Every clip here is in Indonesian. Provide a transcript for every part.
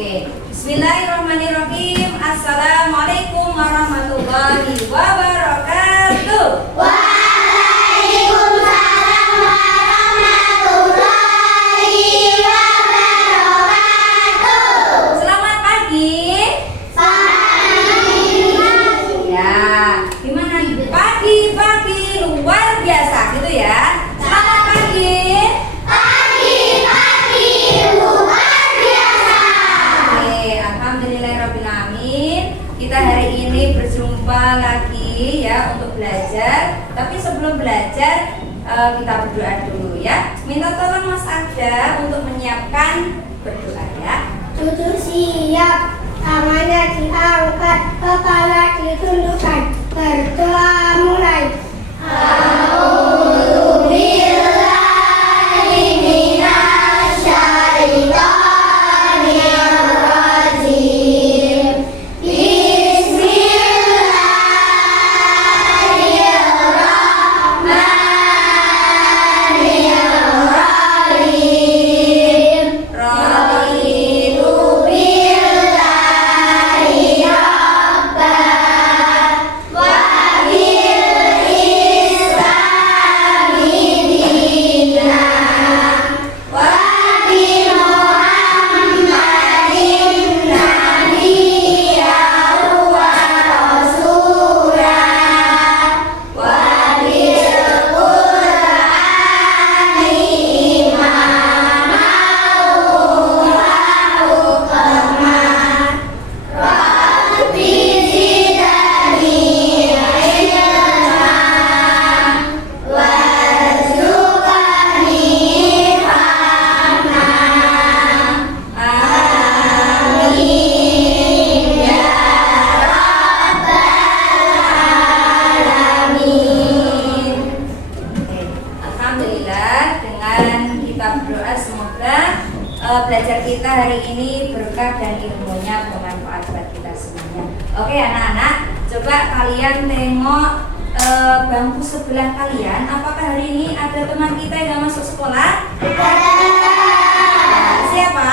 Oke, Bismillahirrahmanirrahim. Assalamualaikum warahmatullahi wabarakatuh. Waalaikumsalam warahmatullahi wabarakatuh. Selamat pagi. Ya, gimana? Pagi-pagi luar biasa gitu ya. Selamat pagi. Pagi-pagi luar biasa. Oke, alhamdulillahirrahmanirrahim. Kita hari ini berjumpa lagi ya untuk belajar. Tapi sebelum belajar kita berdoa dulu ya. Minta tolong Mas Arda untuk menyiapkan berdoa ya. Duduk siap, tangannya diangkat, kepala ditundukkan. Berdoa mulai. A'udzubillahi minasyaitonirrajim. Bismillahirrahmanirrahim. Raditu billahi rabban wa bil islami dinan wa bi Muhammadin nabiyyan wa rasulan wa bil Qur'ani imaman wa hukman. Rabbi zidni ilman warzuqni fahman. Amin ya rabbal alamin. Alhamdulillah, dengan kita berdoa semoga belajar kita hari ini berkah dan ilmunya bermanfaat buat kita semuanya. Oke anak-anak, coba kalian tengok bangku sebelah kalian. Apakah hari ini ada teman kita yang gak masuk sekolah? Siapa?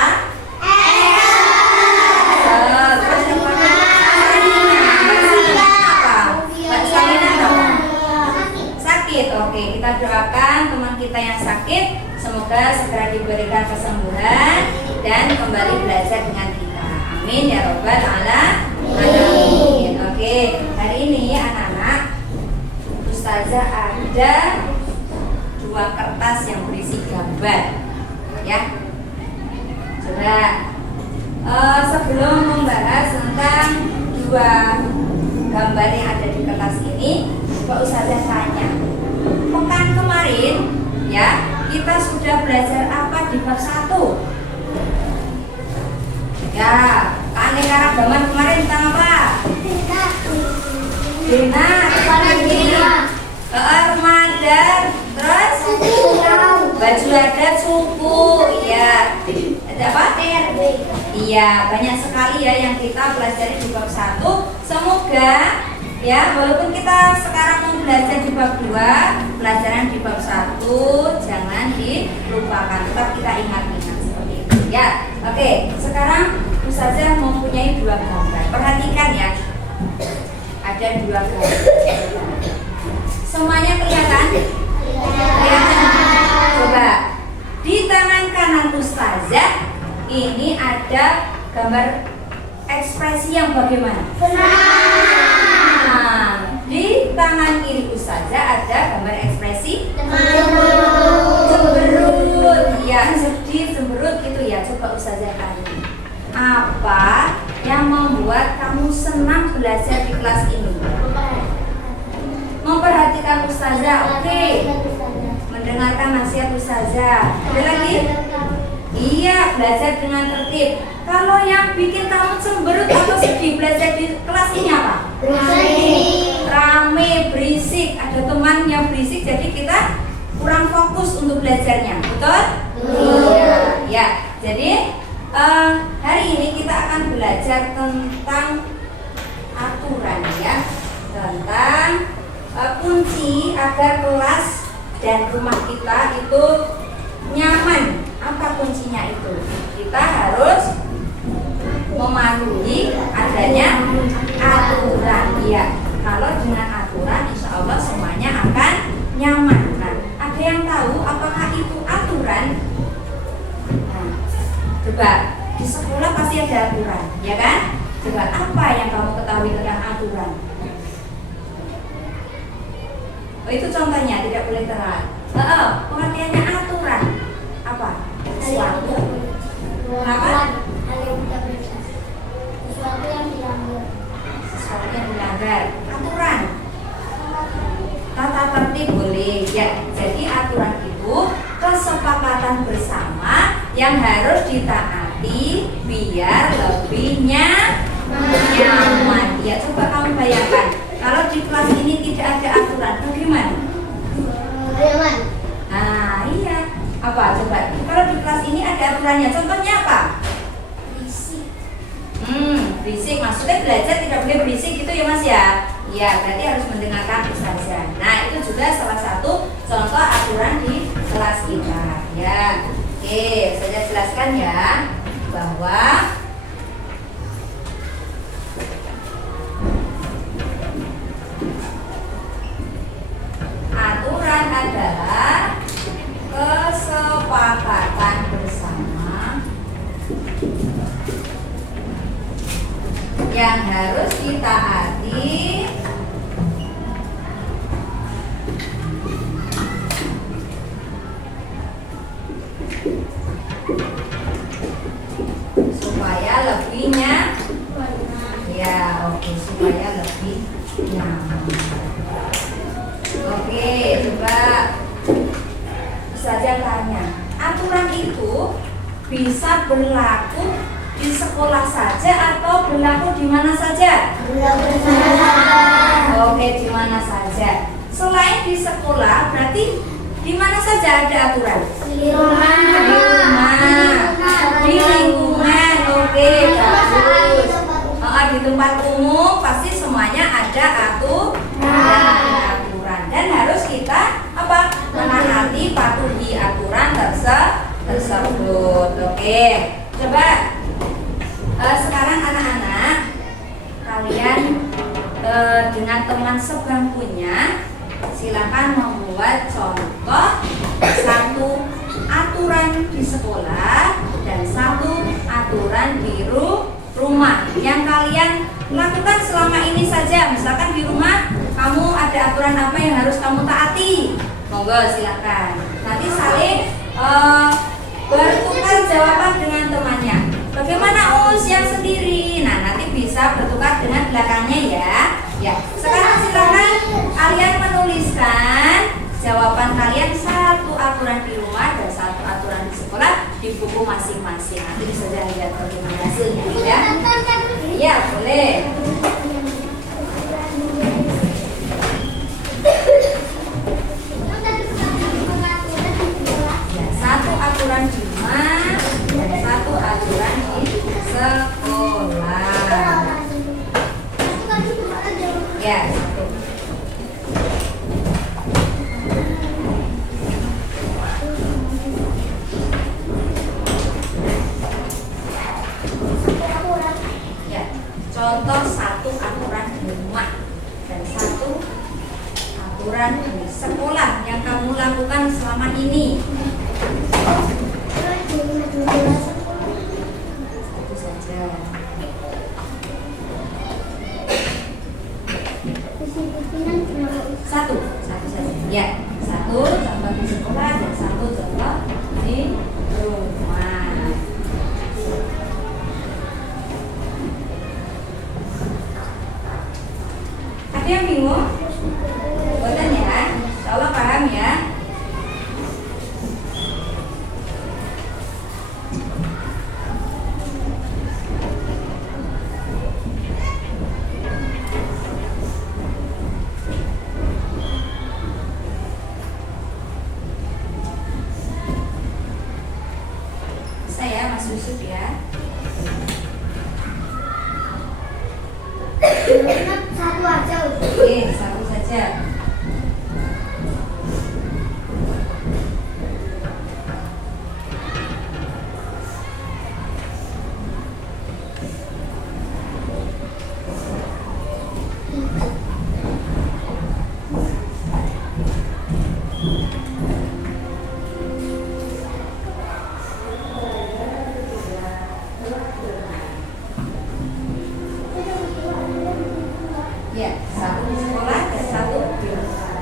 Terus yang pakai Mbak Salina apa? Sakit. Oke, kita doakan teman kita yang sakit semoga segera diberikan kesembuhan dan kembali belajar dengan kita. Amin ya robbal alamin. Oke, hari ini anak-anak Ustazah ada 2 kertas yang berisi gambar. Ya. Coba sebelum membahas tentang 2 gambar yang ada di kertas ini, coba Ustazah tanya. Pekan kemarin ya, kita sudah belajar apa di bab 1? Ya, keanekaragaman kemarin tentang apa? Bina, apa lagi? Ramadan, terus baju adat suku, ya. Ada apa? Iya, banyak sekali ya yang kita pelajari di bab 1. Semoga ya, walaupun kita sekarang mau belajar di bab 2, pelajaran di bab 1 jangan dilupakan, tetap kita ingat-ingat seperti itu ya. Oke, sekarang Ustazah mempunyai 2 gambar. Perhatikan ya. Ada 2 gambar. Semuanya kelihatan? Kelihatan. Coba di tangan kanan Ustazah ini ada gambar ekspresi yang bagaimana? Senang. Di tangan kiri Ustazah ada gambar ekspresi cemberut. Ya, sedih, cemberut gitu ya. Coba Ustazah tanya. Apa yang membuat kamu senang belajar di kelas ini? Memperhatikan Ustazah, oke. Mendengarkan nasihat Ustazah. Ada lagi? Iya, belajar dengan tertib. Kalau yang bikin kamu cemberut atau sedih belajar di kelas ini apa? Rame, berisik. Ada teman yang berisik, jadi kita kurang fokus untuk belajarnya. Betul? Iya. Ya, jadi hari ini kita akan belajar tentang aturan ya, tentang kunci agar kelas dan rumah kita itu nyaman. Apa kuncinya itu? Kita harus di sekolah pasti ada aturan, ya kan? Coba apa yang kamu ketahui tentang aturan? Oh, itu contohnya, tidak boleh telat. Pengertiannya aturan apa? Sesuatu. Apa? Hal yang tidak benar. Sesuatu yang dilanggar. Sesuatu yang dilanggar. Aturan. Tata tertib boleh ya. Jadi aturan itu kesepakatan bersama yang harus ditaati biar lebih nyaman. Ya, coba kamu bayangkan kalau di kelas ini tidak ada aturan, bagaimana? Nyaman. Nah, iya. Apa coba? Kalau di kelas ini ada aturannya. Contohnya apa? Berisik. Berisik. Maksudnya belajar tidak boleh berisik gitu ya Mas ya? Iya, berarti harus mendengarkan ustazah. Nah, itu juga salah satu contoh aturan di kelas kita. Ya. Oke, saya jelaskan ya bahwa aturan adalah kesepakatan bersama yang harus ditaati supaya lebihnya ya, oke, supaya lebih nyaman. Oke, coba saja tanya, aturan itu bisa berlaku di sekolah saja atau berlaku di mana saja? Oke, di mana saja. Selain di sekolah, berarti di mana saja ada aturan? Di rumah. Di rumah, di lingkungan. Oke, bagus. Di tempat umum pasti semuanya ada aturan dan harus kita apa? Menaati, patuhi aturan tersebut. Oke, coba sekarang anak-anak kalian dengan teman sebangkunya silakan membuat contoh satu aturan di sekolah dan satu aturan di rumah yang kalian lakukan selama ini saja. Misalkan di rumah kamu ada aturan apa yang harus kamu taati, monggo silakan. Nanti saling bertukar jawaban dengan temannya. Bagaimana yang sendiri? Nah, nanti bisa bertukar dengan belakangnya ya. Ya, sekarang silakan kalian menuliskan jawaban kalian, satu aturan di rumah dan satu aturan di sekolah di buku masing-masing. Nanti bisa lihat bagaimana hasilnya ya. Iya, boleh. Ya, satu aturan di rumah dan satu aturan di sekolah. Ya, satu. Ya, contoh satu aturan di rumah dan satu aturan di sekolah yang kamu lakukan selama ini. Satu saja. Satu saja. Ya, satu contoh di sekolah dan satu contoh di rumah. Ada yang bingung? Buatan ya, insya Allah paham ya. Saya Mas Yusuf ya. Satu aja. Oke, satu Ya, satu di sekolah dan satu di rumah.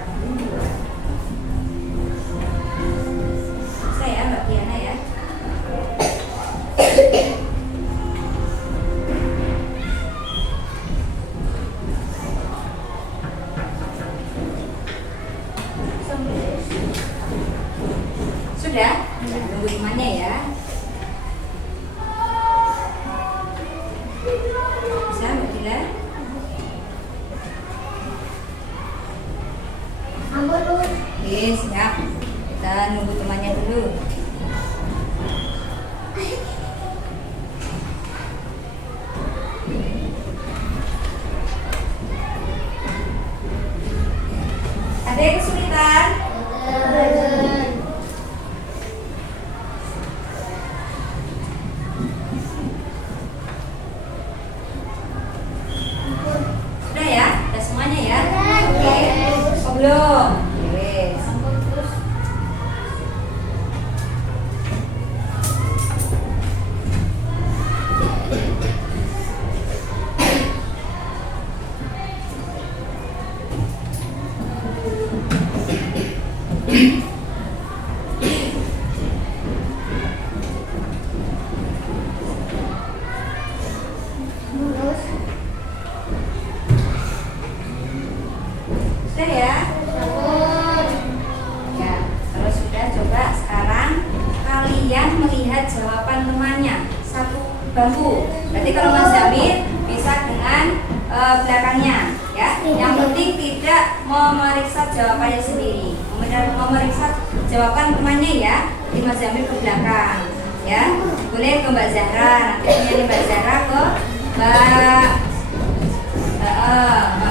Saya Mbak Diana ya. Sudah? Tunggu temannya ya. Bisa Mbak Dila? Oke, siap. Kita nunggu temannya dulu. Ada yang kesulitan? Sudah ya? Sudah semuanya ya? Oke. Oh, belum? Yes. Sudah ya? Ya, kalau sudah coba sekarang kalian melihat jawaban temannya satu bangku. Berarti kalau Mas Jamil bisa dengan belakangnya, ya. Yang penting tidak memeriksa jawabannya sendiri, memeriksa jawaban temannya ya. Di Mas Jamil ke belakang, ya. Boleh ke Mbak Zahra, nanti punya Mbak Zahra ke Mbak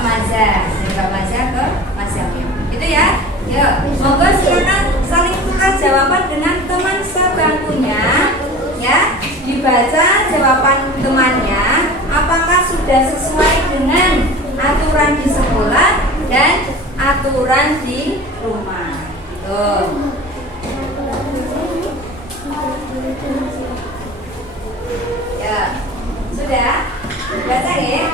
Maza, Mbak Maza ke Mas Jamil. Itu ya. Yuk, moga silakan saling tukar jawaban dengan teman sebangkunya, ya. Dibaca jawaban temannya, apakah sudah sesuai dengan aturan di sekolah dan aturan di rumah. Tuh. Ya, sudah baca ya.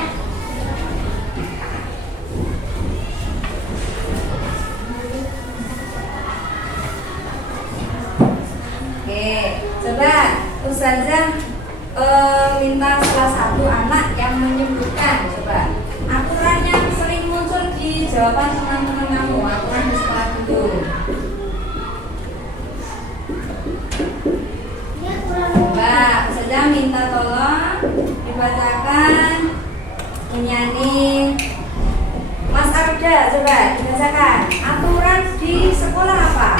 Oke, coba Ustazah minta salah satu anak yang menyebutkan, coba aturan yang sering muncul di jawaban teman-teman kamu, aturan di sekolah itu. Mbak, Ustazah minta tolong dibacakan menyanyi Mas Arda, coba dibacakan aturan di sekolah apa?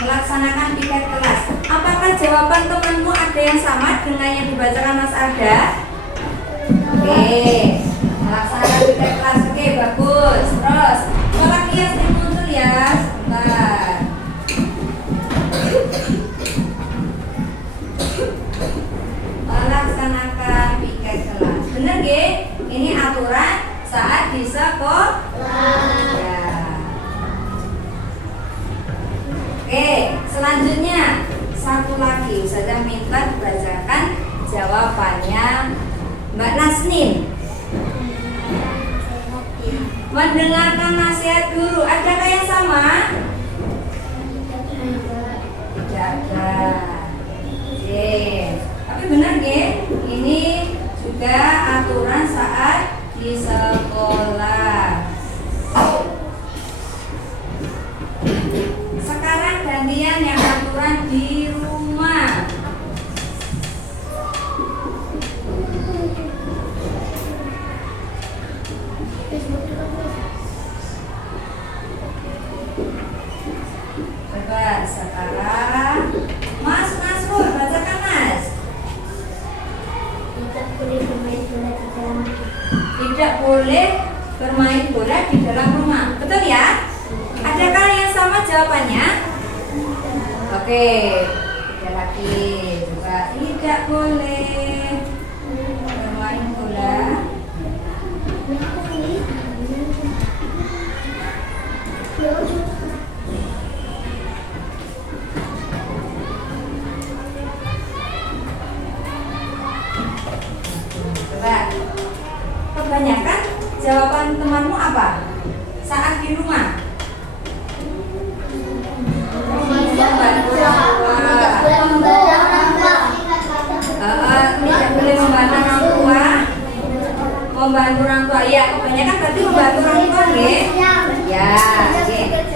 Melaksanakan piket kelas. Apakah jawaban temanmu ada yang sama dengan yang dibacakan Mas Arda? Oke, melaksanakan piket kelas. Oke, bagus. Terus, pola kias yang muncul ya. Sebentar. Melaksanakan piket kelas. Bener ge? Ini aturan saat di sekolah. Ya. Oke, selanjutnya satu lagi Ustazah minta dibacakan jawabannya Mbak Nasnin. Mendengarkan nasihat guru, adakah yang sama? Tidak ada. Oke, tapi benar ge? Ini juga aturan saat di sekolah. Sekarang gantian yang aturan di rumah. Coba sekarang Mas Nasrul, bacakan Mas. Tidak boleh bermain bola di dalam rumah. Betul ya? Adakah yang sama jawabannya? Oke, ada lagi. Coba tidak boleh bermain bola. jawaban temanmu apa? Saat di rumah? Membantu orang tua. Tidak boleh membantu orang tua. Membantu orang tua. Ya, kebanyakan berarti membantu orang tua, nggih? Ya, oke.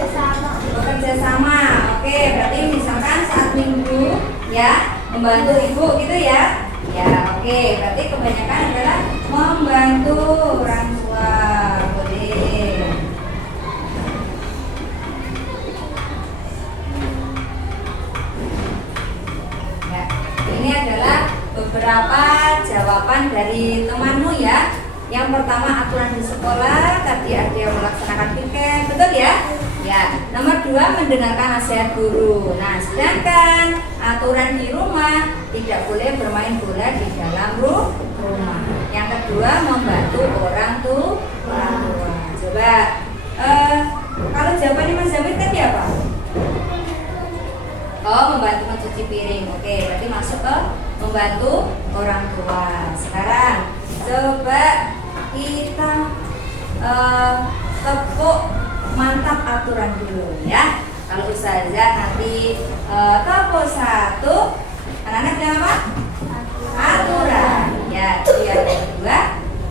Bekerja sama. Oke, berarti misalkan saat minggu ya, membantu ibu gitu ya. Ya, oke. Berarti kebanyakan adalah membantu orang tua. Boleh. Ya, ini adalah beberapa jawaban dari temanmu ya. Yang pertama aturan di sekolah, tadi ada yang melaksanakan piket, betul ya? Ya. Nomor 2 mendengarkan nasihat guru. Nah, sedangkan aturan di rumah tidak boleh bermain bola di dalam rumah. Yang kedua membantu orang tua. Coba, kalau jawabannya Mas Jamil tadi apa? Oh, membantu mencuci piring. Oke, berarti masuk ke membantu orang tua. Sekarang coba kita tepuk mantap aturan dulu ya. Kalau Ustazah nanti tepuk 1, anak-anak bilang apa? Aturan. Ya, yang kedua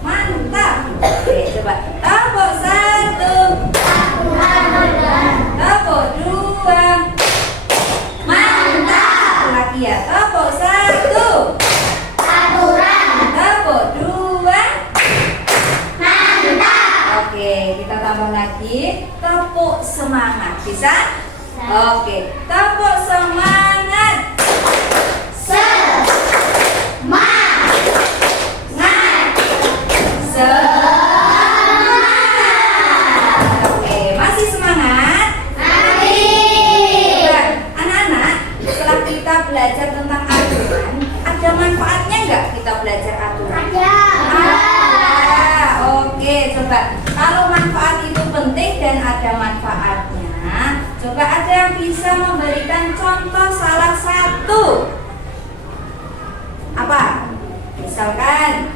mantap. Oke, coba tepuk 1, tepuk 2, mantap. Lagi ya, tepuk 1, tepuk 2, mantap. Oke, kita tambah lagi, tepuk semangat. Bisa? Oke, tepuk semangat. Oke, masih semangat? Coba, anak-anak, setelah kita belajar tentang aturan, ada manfaatnya nggak kita belajar aturan? Oke, coba kalau manfaat itu penting dan ada manfaatnya, coba ada yang bisa memberikan contoh salah satu. Apa? Misalkan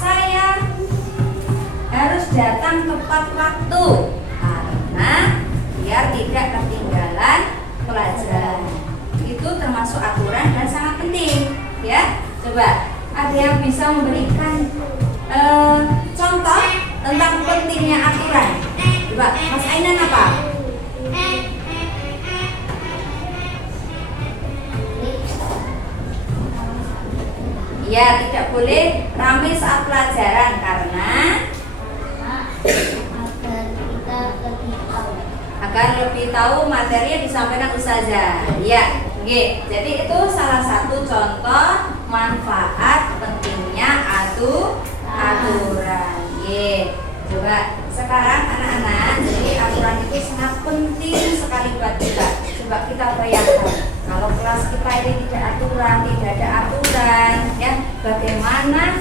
saya harus datang tepat waktu karena biar tidak ketinggalan pelajaran. Itu termasuk aturan dan sangat penting, ya. Coba ada yang bisa memberikan contoh tentang pentingnya aturan. Coba Mas Ainan apa? Ya, tidak boleh ramai saat pelajaran karena agar lebih tahu materi yang disampaikan Ustazah. Ya, oke. Jadi itu salah satu contoh manfaat pentingnya aturan. Ye. Coba sekarang anak-anak, jadi aturan itu sangat penting sekali buat kita. Coba kita bayangkan kalau kelas kita ini tidak ada aturan, ya bagaimana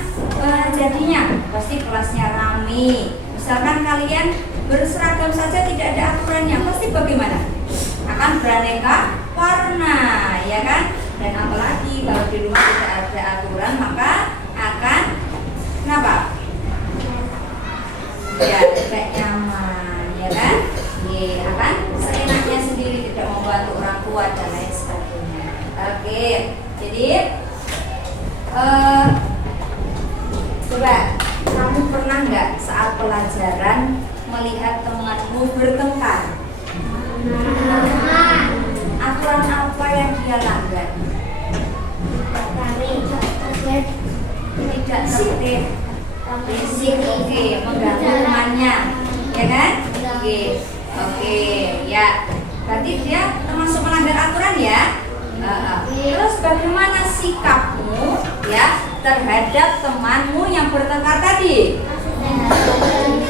jadinya? Pasti kelasnya ramai. Misalkan kalian berseragam saja tidak ada aturannya, pasti bagaimana? Akan beraneka warna, ya kan? Dan apalagi kalau di rumah tidak ada aturan, maka akan kenapa? Ya, tidak nyaman, ya kan? Ya, akan seenaknya sendiri, tidak membantu orang tua dan lain sebagainya. Oke, jadi coba kamu pernah nggak saat pelajaran melihat temanmu bertengkar? Aturan apa yang dia langgar? Tidak tertib, berisik, oke, mengganggu temannya, ya kan? Oke, ya. Berarti dia termasuk melanggar aturan ya. Terus bagaimana sikapmu ya terhadap temanmu yang bertengkar tadi?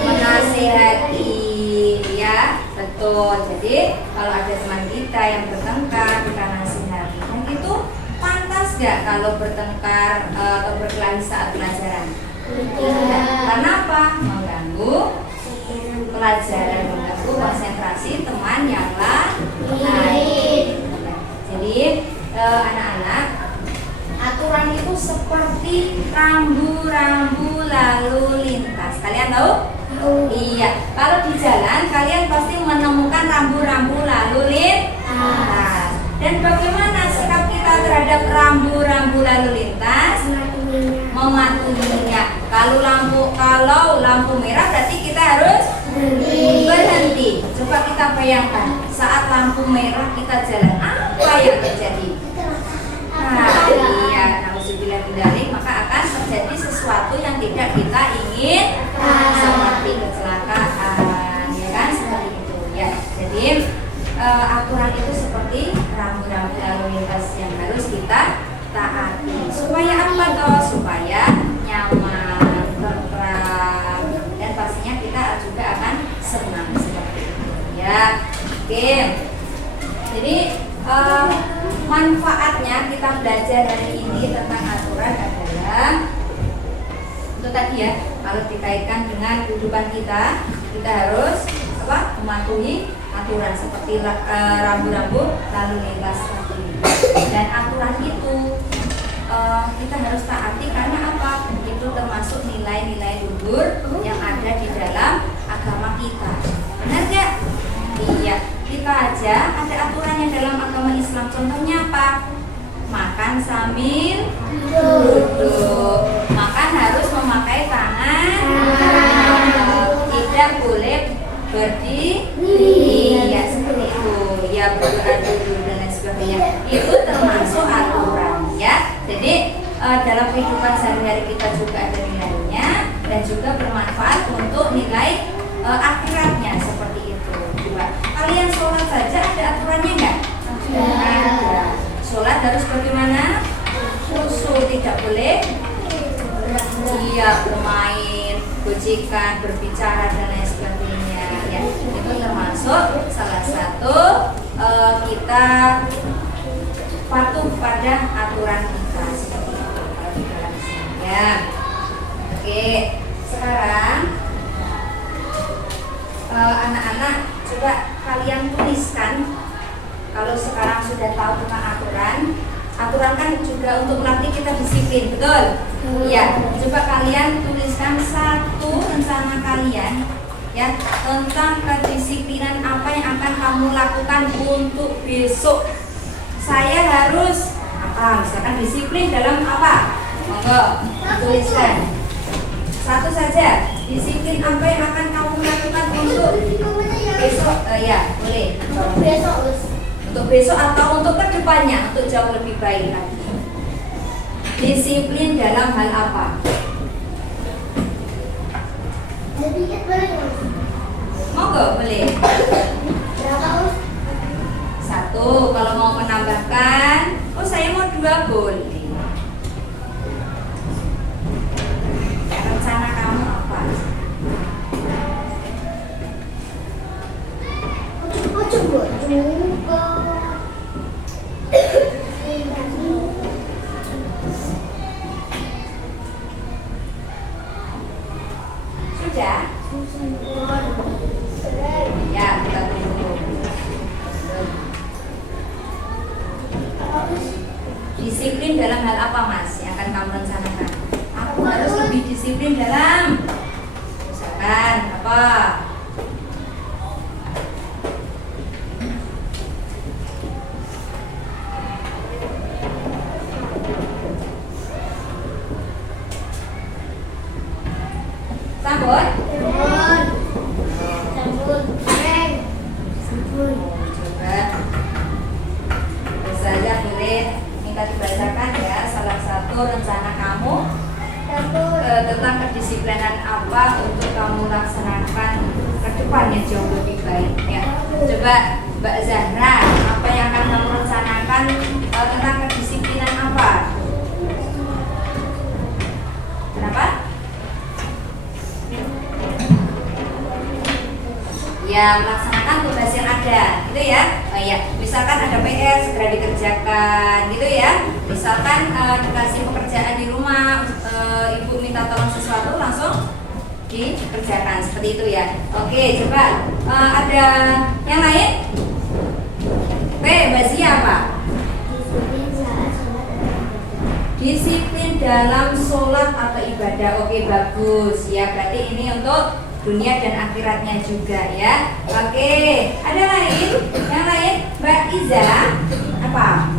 Menasihati, ya, betul. Jadi kalau ada teman kita yang bertengkar, kita nasihati. Dan itu pantas gak kalau bertengkar atau berkelahi saat pelajaran? Karena apa? Mengganggu pelajaran, mengganggu konsentrasi teman yang lain. Jadi anak-anak, aturan aturan itu seperti rambu-rambu lalu lintas. Kalian tahu? Iya. Kalau di jalan kalian pasti menemukan rambu-rambu lalu lintas. Dan bagaimana sikap kita terhadap rambu-rambu lalu lintas? Mematuhinya. Kalau lampu merah berarti kita harus berhenti. Coba kita bayangkan saat lampu merah kita jalan, apa yang terjadi? Nah, iya, nauzubillah min dzalik, maka akan terjadi sesuatu yang tidak kita ingin, seperti kecelakaan, ya kan, seperti itu ya. Jadi aturan itu seperti rambu-rambu lalu lintas yang harus kita taati. Supaya apa toh? Supaya nyaman, terang, dan pastinya kita juga akan senang seperti itu ya. Oke. Jadi manfaatnya kita belajar hari ini tentang aturan adalah itu tadi ya, kalau dikaitkan dengan kehidupan kita harus mematuhi aturan seperti rambu-rambu lalu lintas seperti ini. Dan aturan itu kita harus taati karena apa? Itu termasuk nilai-nilai luhur yang ada di dalam agama kita. Benar gak? Iya, kita aja ada aturannya dalam agama Islam. Contohnya apa? Makan sambil duduk. Makan harus memakai tangan. Tidak boleh berdiri. Ya seperti itu. Ya berdoa dulu dan lain sebagainya. Itu termasuk aturan ya. Jadi dalam kehidupan sehari-hari kita juga ada nilainya dan juga bermanfaat untuk nilai akhiratnya seperti itu. Coba kalian sholat saja ada aturannya nggak? Ada. Sholat harus bagaimana? Khusyuk, tidak boleh bermain, gojekan, berbicara dan lain sebagainya. Ya, itu termasuk salah satu kita patuh pada aturan kita seperti itu kalau di dalam Islam ya. Oke, sekarang anak-anak coba kalian tuliskan. Kalau sekarang sudah tahu tentang aturan kan juga untuk melatih kita disiplin, betul? Ya, coba kalian tuliskan satu rencana kalian ya tentang kedisiplinan apa yang akan kamu lakukan untuk besok. Saya harus apa? Misalkan disiplin dalam apa? Monggo tuliskan. Satu saja. Disiplin apa yang akan kamu lakukan untuk besok? Ya, boleh. Untuk besok atau untuk kedepannya, untuk jauh lebih baik lagi. Disiplin dalam hal apa? Monggo boleh. Satu, kalau mau menambahkan, saya mau 2 boleh. Rencana kamu apa? Sudah? Ya, kita tunggu. Disiplin dalam hal apa, Mas, yang akan kamu rencanakan? Aku harus lebih disiplin dalam misalkan apa? Sabun? Coba saja boleh minta dibacakan ya salah satu rencana kamu tentang kedisiplinan apa untuk kamu laksanakan ke depannya jauh lebih baik ya. Coba Mbak Zahra, apa yang akan kamu rencanakan tentang kedisiplinan apa? Kenapa? Ya, melaksanakan tugas yang ada, gitu ya. Oh ya, misalkan ada PR segera dikerjakan, gitu ya. Misalkan dikasih pekerjaan di rumah, ibu minta tolong sesuatu langsung dikerjakan seperti itu ya. Oke, coba ada yang lain? Oke, Mbak Zia apa? Disiplin dalam sholat atau ibadah. Oke, bagus ya. Berarti ini untuk dunia dan akhiratnya juga ya. Oke, ada lain? Yang lain? Mbak Iza, apa?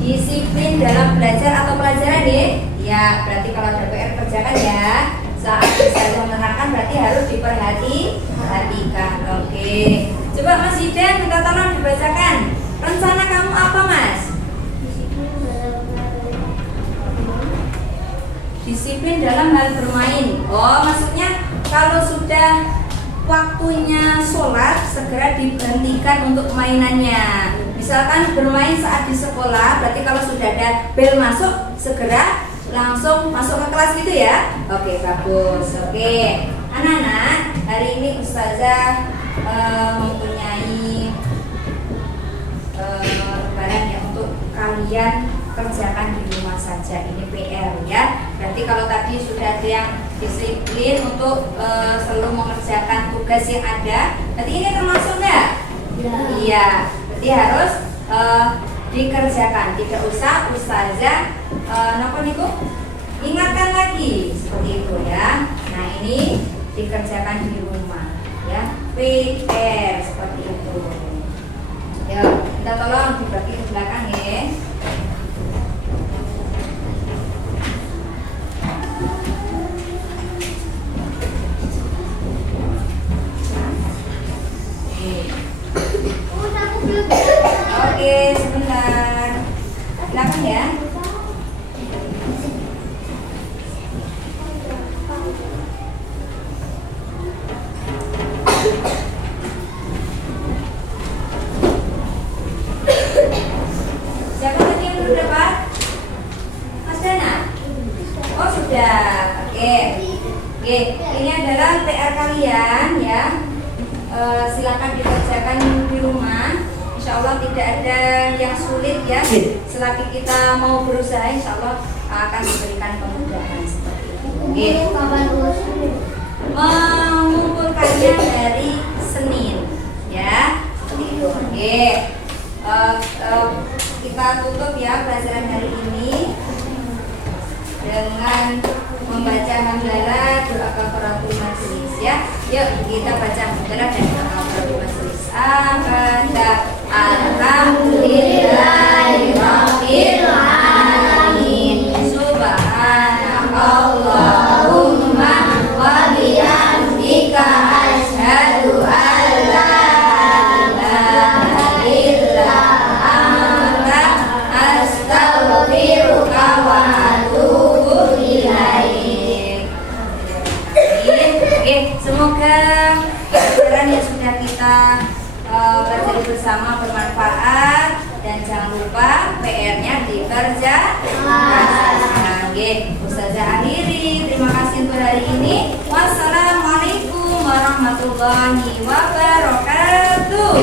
Disiplin dalam belajar atau pelajaran ya? Ya, berarti kalau ada PR kerjakan ya. Saat bisa menerangkan berarti harus diperhatikan. Oke, coba Mas Zidan minta tolong dibacakan. Rencana kamu apa, Mas? Disiplin dalam hal bermain. Oh, maksudnya kalau sudah waktunya sholat segera diberhentikan untuk mainannya. Misalkan bermain saat di sekolah, berarti kalau sudah ada bel masuk segera langsung masuk ke kelas gitu ya. Oke, bagus. Oke, anak-anak, hari ini Ustazah mempunyai barang yang untuk kalian kerjakan di rumah saja. Ini PR ya. Berarti kalau tadi sudah ada yang disiplin untuk selalu mengerjakan tugas yang ada, berarti ini termasuk nggak? Ya. Iya. Berarti harus dikerjakan. Tidak usah Ustazah napa niku ingatkan lagi seperti itu ya. Nah, ini dikerjakan di rumah ya. PR seperti itu. Ya, kita tolong dibagi ke belakang ya. Oke, sebentar. Belakang ya. Siapa tadi yang belum dapat? Mas Dana? Oh, sudah. Oke. Oke, ini adalah PR kalian ya. Silakan dikerjakan di rumah. Insya Allah tidak ada yang sulit ya. Selagi kita mau berusaha, insya Allah akan diberikan kemudahan seperti itu. Oke. Mengumpulkannya dari Senin ya, seperti itu. Oke. Kita tutup ya pelajaran hari ini dengan membaca hamdalah, doa kafaratul majelis ya. Yuk kita baca hamdalah dan doa kafaratul majelis. Alhamdulillahirabbil alamin. Subhanakallahumma wa bihamdika asyhadu an la ilaha illa anta astaghfiruka wa atubu ilaik. Semoga pelajaran yang sudah kita pelajari bersama bermanfaat dan jangan lupa PR-nya dikerjakan. Ustazah akhiri. Terima kasih untuk hari ini. Wassalamualaikum warahmatullahi wabarakatuh.